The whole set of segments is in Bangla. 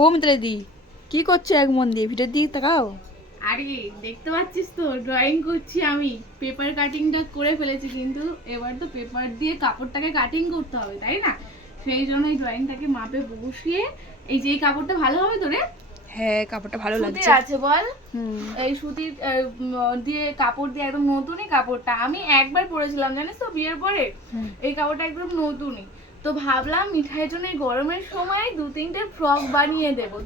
ও মিত্রাদি কি করছো এক মন দিয়ে ভিডিওর দিকে তাকাও। আরে দেখতে পাচ্ছিস তো ড্রয়িং করছি আমি, পেপার কাটিংটা করে ফেলেছি, কিন্তু এবার তো পেপার দিয়ে কাপড়টাকে কাটিং করতে হবে, তাই না? সেই জন্য এই ড্রয়িংটাকে মাপে বসিয়ে, এই যে এই কাপড়টা ভালো হবে তো রে? হ্যাঁ কাপড়টা ভালো সুতির লাগছে। আছে বল। হুম। এই সুতির দিয়ে কাপড় দিয়ে একদম নতুনই কাপড়টা, আমি একবার পরেছিলাম জানিস তো বিয়ের পরে। হুম। এই কাপড়টা একদম নতুনই। তো ভাবলাম মিঠাইয়ের জন্য এই গরমের সময় 2-3টে ফ্রক বানিয়ে দেবো।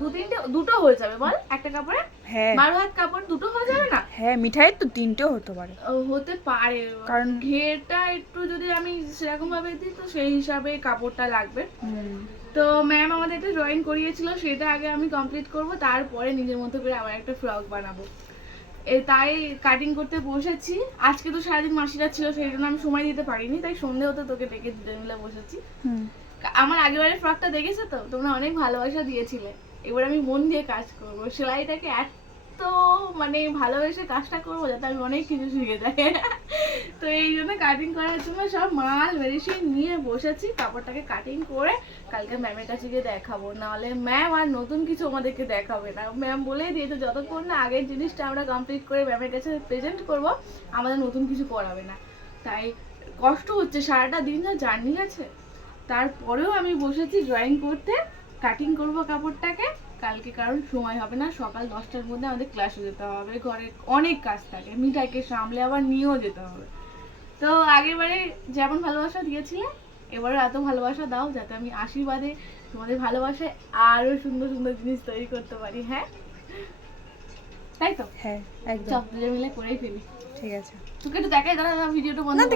দুটো হয়ে যাবে বল একটা কাপড়ে? হ্যাঁ 12 হাত কাপড় দুটো হয়ে যাবে না? হ্যাঁ মিঠাইয়ের তো 3টেও হতে পারে। হতে পারে, কারণ কারণ ঘেরটা একটু যদি আমি সেরকম ভাবে দিই তো সেই হিসাবে কাপড়টা লাগবে। হুম, তো ম্যাম আমাদের একটা ড্রয়িং করিয়েছিল, সেটা আগে আমি কমপ্লিট করব, তারপরে নিজের মতো করে আবার একটা ফ্রক বানাবো। তাই কাটিং করতে বসেছি। আজকে তো সারাদিন মাসিরা ছিল, সেই জন্য আমি সময় দিতে পারিনি, তাই সন্ধে হতে তোকে ডেকে দুজন মিলে বসেছি। হুম। আমার আগেরবারের ফ্রকটা দেখেছো তো, তোমরা অনেক ভালোবাসা দিয়েছিলে। এবার আমি মন দিয়ে কাজ করবো, সেলাইটাকে এত মানে ভালোবেসে কাজটা করবো যাতে আমি অনেক কিছু শিখে যাই। তো এই জন্য কাটিং করার জন্য সব মাল মেডিসিন নিয়ে বসেছি, কাপড়টাকে কাটিং করে কালকে ম্যামের কাছে গিয়ে দেখাবো। নাহলে ম্যাম আর নতুন কিছু আমাদেরকে দেখাবে না। ম্যাম বলেই দিয়েছে যতক্ষণ না আগের জিনিসটা আমরা কমপ্লিট করে ম্যামের কাছে প্রেজেন্ট করব, আমাদের নতুন কিছু করাবে না। তাই কষ্ট হচ্ছে, সারাটা দিন যা জার্নি আছে, তারপরেও আমি বসেছি ড্রয়িং করতে। কাটিং করব কাপড়টাকে কালকে, কারণ সময় হবে না। সকাল 10টার মধ্যে আমাদের ক্লাসে যেতে হবে, ঘরে অনেক কাজ থাকে, মিঠাইকে সামলে আবার নিয়েও যেতে হবে। তো আগেরবারে যেমন ভালোবাসা দিয়েছিলে, এবারে এত ভালোবাসা দাও যাতে আমি আশীর্বাদে তোমাদের ভালোবাসায় আরো সুন্দর সুন্দর জিনিস তৈরি করতে পারি। হ্যাঁ তাই তো? হ্যাঁ একদম চল দুজন মিলে করেই ফেলি। ঠিক আছে। তোকে একটু দেখাই, দাঁড়া ভিডিওটা বন্ধ না করে